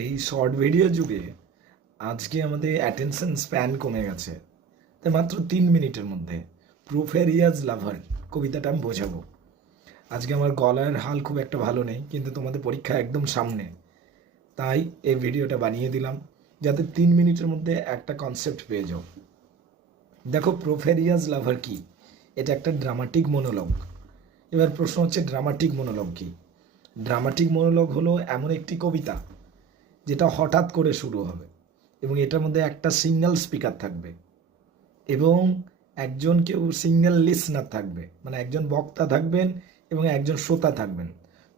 এই short video যুগে আজকে আমাদের অ্যাটেনশন স্প্যান কমে গেছে। তাই মাত্র 3 মিনিটের মধ্যে প্রুফেরিয়াজ লাভার কবিতাটা আমি বোঝাবো। আজকে আমার গলার হাল খুব একটা ভালো নেই, কিন্তু তোমাদের পরীক্ষা একদম সামনে, তাই এই ভিডিওটা বানিয়ে দিলাম যাতে 3 মিনিটের মধ্যে একটা কনসেপ্ট পেয়ে যাও। দেখো, প্রোফেরিয়াস লাভার কি? এটা একটা ড্রামাটিক মনোলগ। এবার প্রশ্ন হচ্ছে, ড্রামাটিক মনোলগ কি? ড্রামাটিক মনোলগ হলো এমন একটি কবিতা যেটা হঠাৎ করে শুরু হবে এবং এটার মধ্যে একটা সিঙ্গেল স্পিকার থাকবে এবং একজন কেউ সিঙ্গেল লিসনার থাকবে, মানে একজন বক্তা থাকবেন এবং একজন শ্রোতা থাকবেন।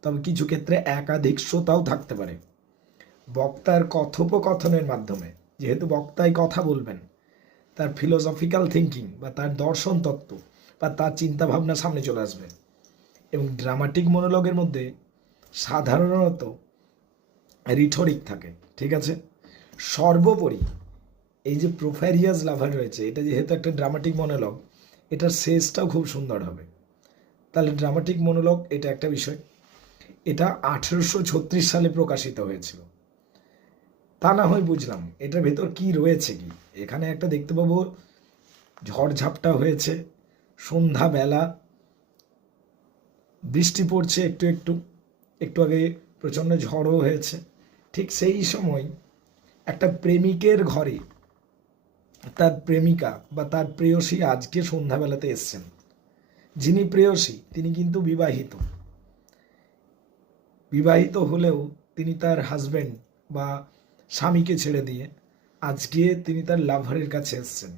তবে কিছু ক্ষেত্রে একাধিক শ্রোতাও থাকতে পারে। বক্তার কথোপকথনের মাধ্যমে, যেহেতু বক্তাই কথা বলবেন, তার ফিলোসফিক্যাল থিঙ্কিং বা তার দর্শন তত্ত্ব বা তার চিন্তাভাবনা সামনে চলে আসবে। এবং ড্রামাটিক মনোলগের মধ্যে সাধারণত রিথরিক থাকে, ঠিক আছে? সর্বোপরি এই যে প্রোফেরিয়াস লাভার রয়েছে, এটা যেহেতু একটা ড্রামাটিক মনোলগ, এটার শেষটাও খুব সুন্দর হবে। তাহলে ড্রামাটিক মনোলগ এটা একটা বিষয়। এটা 1836 সালে প্রকাশিত হয়েছিল। তা না হয় বুঝলাম, এটার ভেতর কি রয়েছে কি। এখানে একটা দেখতে পাবো, ঝড়ঝাপটা হয়েছে, সন্ধ্যাবেলা, বৃষ্টি পড়ছে একটু একটু, একটু আগে প্রচণ্ড ঝড়ও হয়েছে। ঠিক সেই সময় একটা প্রেমিকের ঘরে তার প্রেমিকা বা তার প্রেয়সী আজকে সন্ধ্যাবেলাতে এসছেন। যিনি প্রেয়সী তিনি কিন্তু বিবাহিত। বিবাহিত হলেও তিনি তার হাজব্যান্ড বা স্বামীকে ছেড়ে দিয়ে আজকে তিনি তার লাভারের কাছে এসছেন।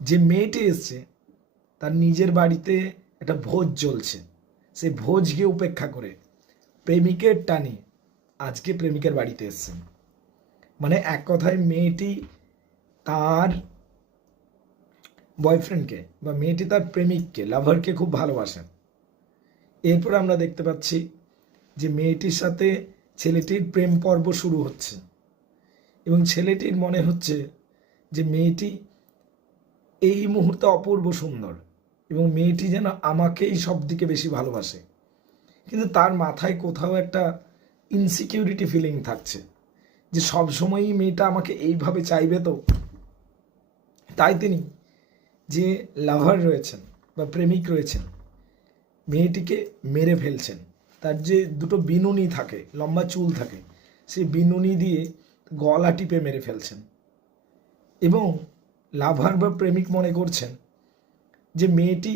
যে মেয়েটি এসছে তার নিজের বাড়িতে একটা ভোজ চলছে, সেই ভোজকে উপেক্ষা করে প্রেমিকের টানে আজকে প্রেমিকের বাড়িতে এসছেন। মানে এক কথায় মেয়েটি তার বয়ফ্রেন্ডকে বা মেয়েটি তার প্রেমিককে, লাভারকে খুব ভালোবাসেন। এরপর আমরা দেখতে পাচ্ছি যে মেয়েটির সাথে ছেলেটির প্রেম পর্ব শুরু হচ্ছে এবং ছেলেটির মনে হচ্ছে যে মেয়েটি এই মুহূর্তে অপূর্ব সুন্দর এবং মেয়েটি যেন আমাকেই সব দিকে বেশি ভালোবাসে। কিন্তু তার মাথায় কোথাও একটা ইনসিকিউরিটি ফিলিং থাকছে যে সবসময়ই মেয়েটা আমাকে এইভাবে চাইবে তো। তাই তিনি, যে লাভার রয়েছেন বা প্রেমিক রয়েছেন, মেয়েটিকে মেরে ফেলছেন। তার যে দুটো বিনুনি থাকে, লম্বা চুল থাকে, সেই বিনুনি দিয়ে গলা টিপে মেরে ফেলছেন। এবং লাভার বা প্রেমিক মনে করছেন যে মেয়েটি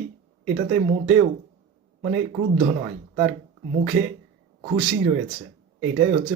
এটাতে মোটেও মানে ক্রুদ্ধ নয়, তার মুখে খুশি রয়েছে। এটাই হচ্ছে